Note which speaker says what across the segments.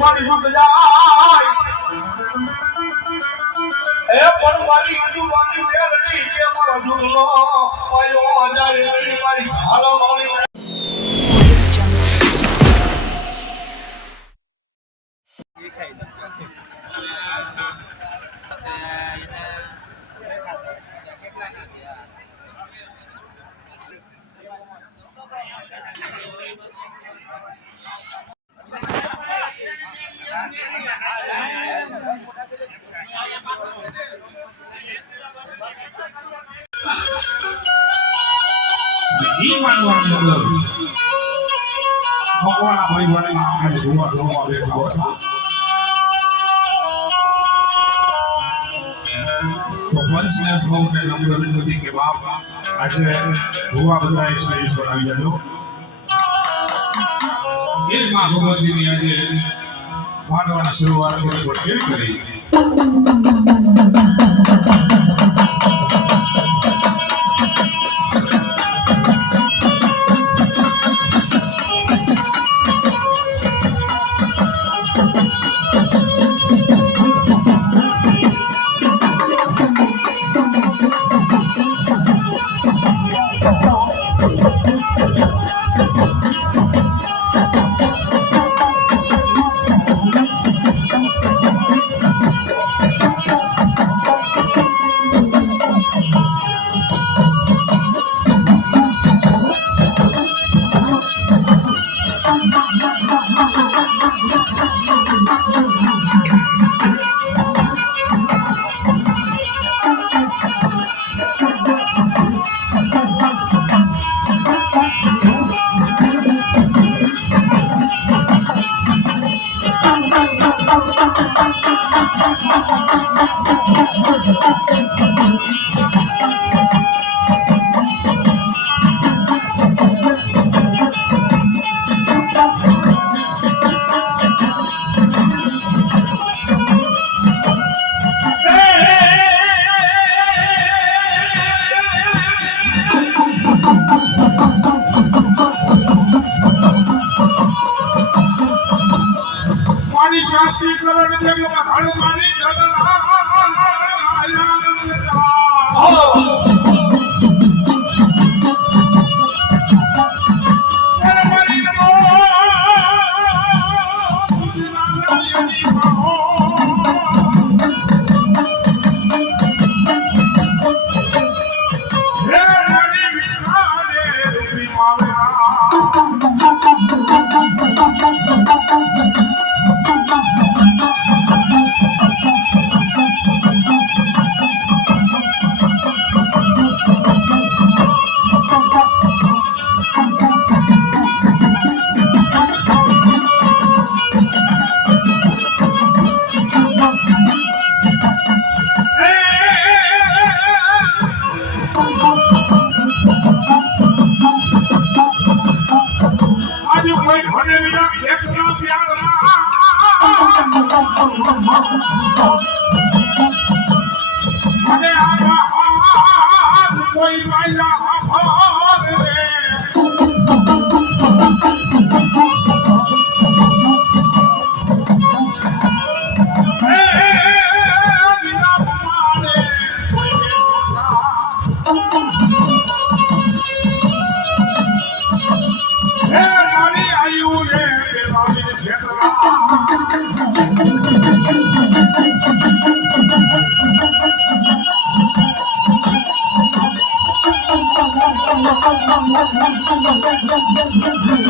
Speaker 1: મારી દુઃખ જાય એ પણ મારી મારી વેર નહીં કે મારો ઝૂલો પાયો જાય મારી હાલો મારી
Speaker 2: ઈ માનવાની અંદર ભગવાન ભાઈ વાળી આજે જોવા જોવા બેઠા હતા તો પંચને કે બાપ આજે જોવા બધા સ્ટેજ આવી જજો એ ભગવતીની આજે માંડવાની શરૂઆત કરી કરી કોઈ ભણે વિના ખેતના પ્યારા અને આવા હાથ કોઈ માયલા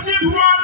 Speaker 2: 我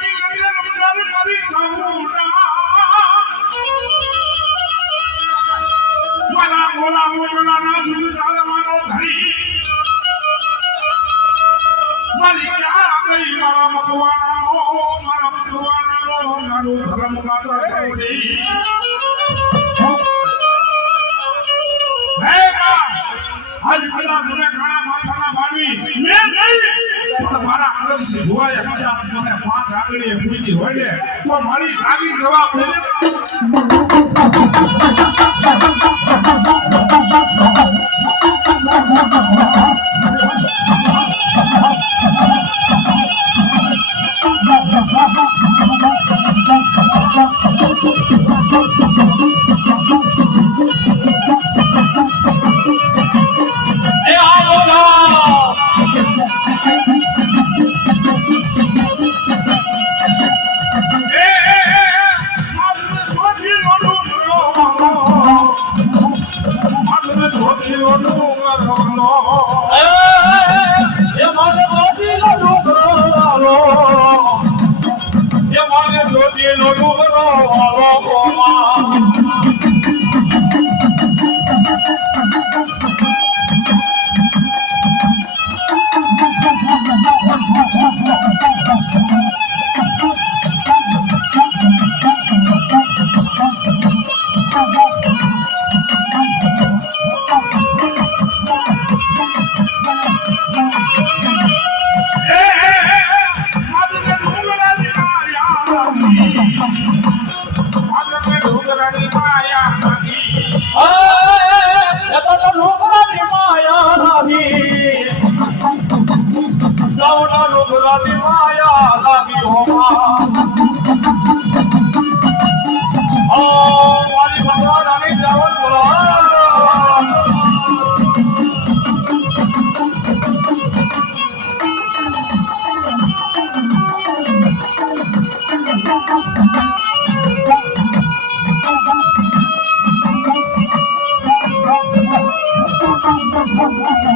Speaker 2: Thank you.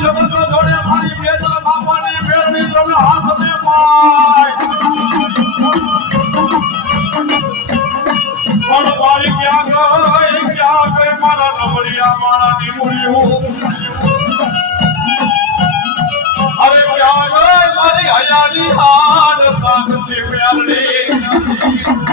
Speaker 1: જગતનો જોડે મારી બે તરફ આપવાની મેળવી તમે હાથ ને પાય પણ મારી ક્યાં ગઈ? ક્યાં ગઈ? મારા નબળિયા મારા નીમળ્યું અરે ક્યાં ગઈ? મારી હયાની હાડ
Speaker 2: પાકસી મેળડી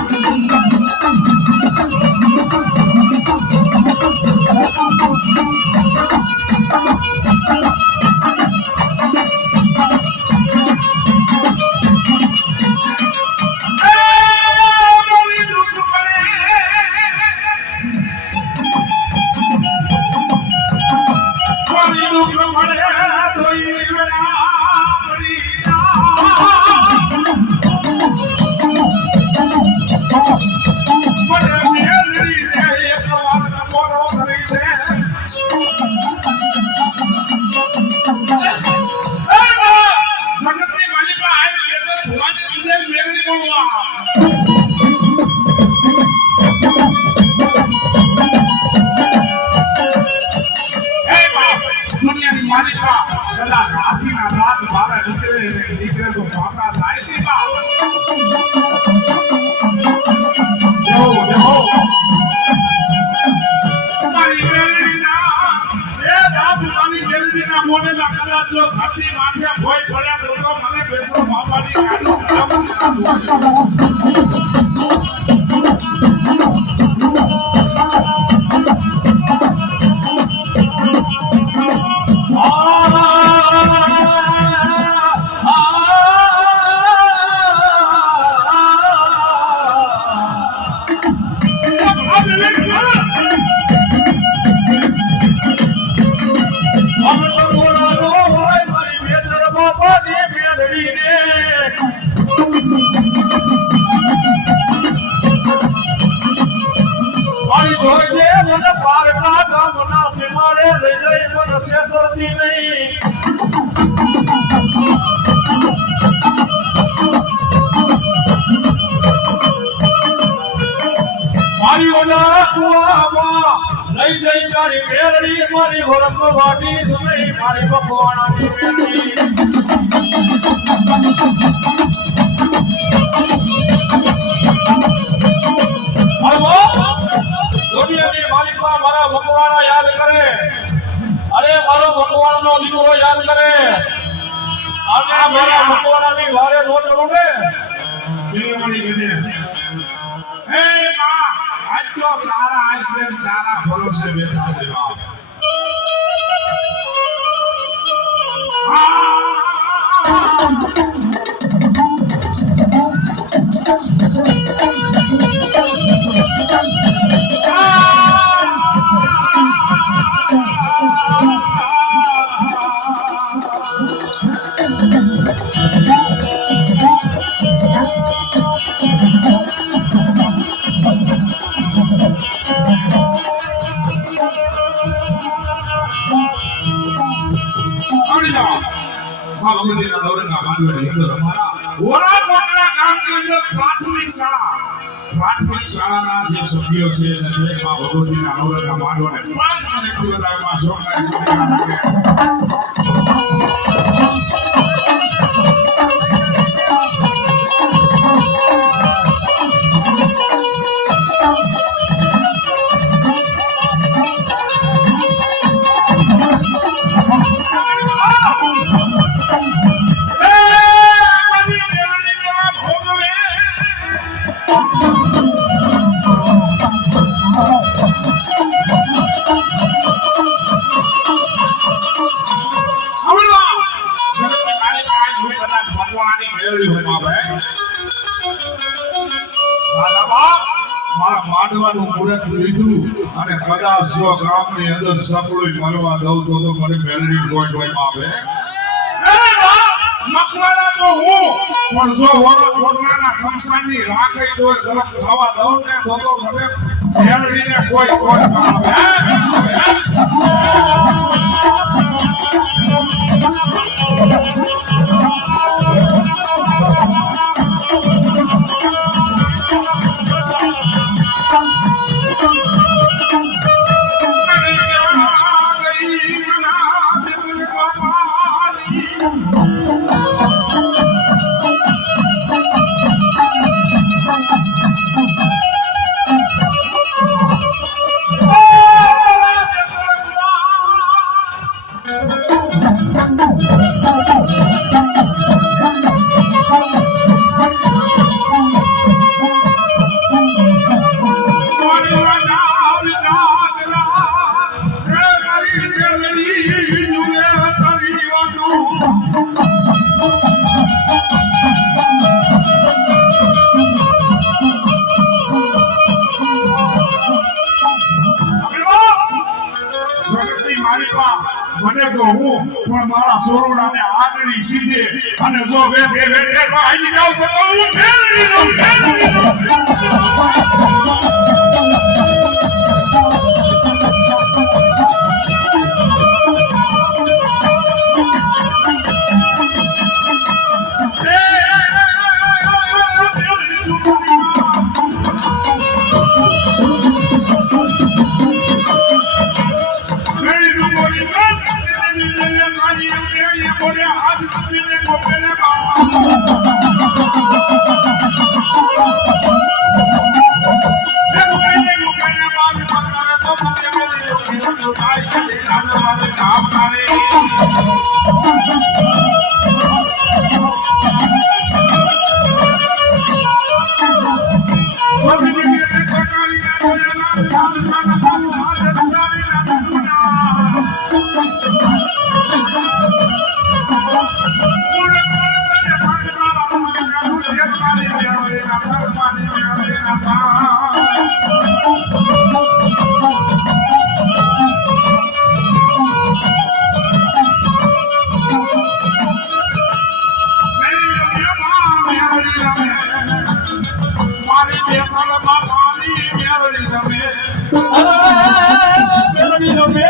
Speaker 2: હાથીના દાંત મારા નીકળે નહીં
Speaker 1: નીકળે તો પાસા થાય દીપા જહો જહો મારી મેલડીના મોડેલા કદાચ જો ધરતી કુવામાં લઈ જઈ મારી મેરડી મારી વરમ વાટી મારી ભગવાનાની મેરડી મારા ભગવાના યાદ કરે. અરે મારો ભગવાનનો દીકરો યાદ કરે. અને મારા ભગવાનની વારે નો ચડું ને.
Speaker 2: કરે. હે માં, આજ તો તારા આશીર્વાદ, તારા ભરોસે બેઠા છે પ્રાથમિક શાળા. પ્રાથમિક શાળાના જે સભ્યો છે અને જે માં ભગવતીના નવરંગા માનવાને પાંચ અને બધામાં જોરદાર માંડવાનું મુહૂર્ત લીધું અને કદાચ જો ગામની અંદર સપડું મળવા દઉં તો તો મને મેળવી પોઈન્ટ હોય આપે મકવાણા તો હું, પણ જો વરો કોટલાના શમશાનની રાખી તો ગરમ થવા દઉં ને તો તો મને મેળવીને કોઈ કોઈ આવે પણ મારા સોરોડાને આગળી સીધે અને જો વેઠે વેઠે આવી જાવ તો હું ફેરવી દઉં, ફેરવી દઉં. You know me.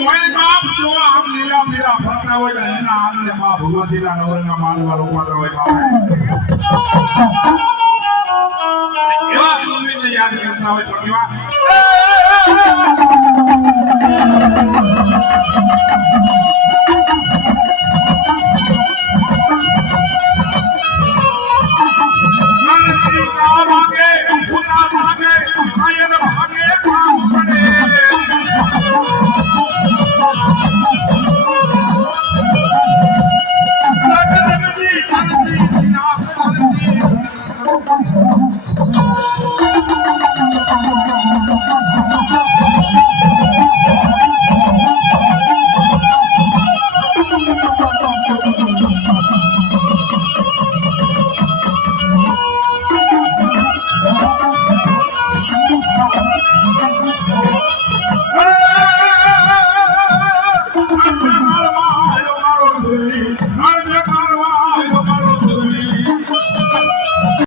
Speaker 2: હોય હોય ને એના આંગણે માં ભગવતીના નવરના માનવા હોય એવા સુંદરીને યાદ કરતા હોય પ્રતિમા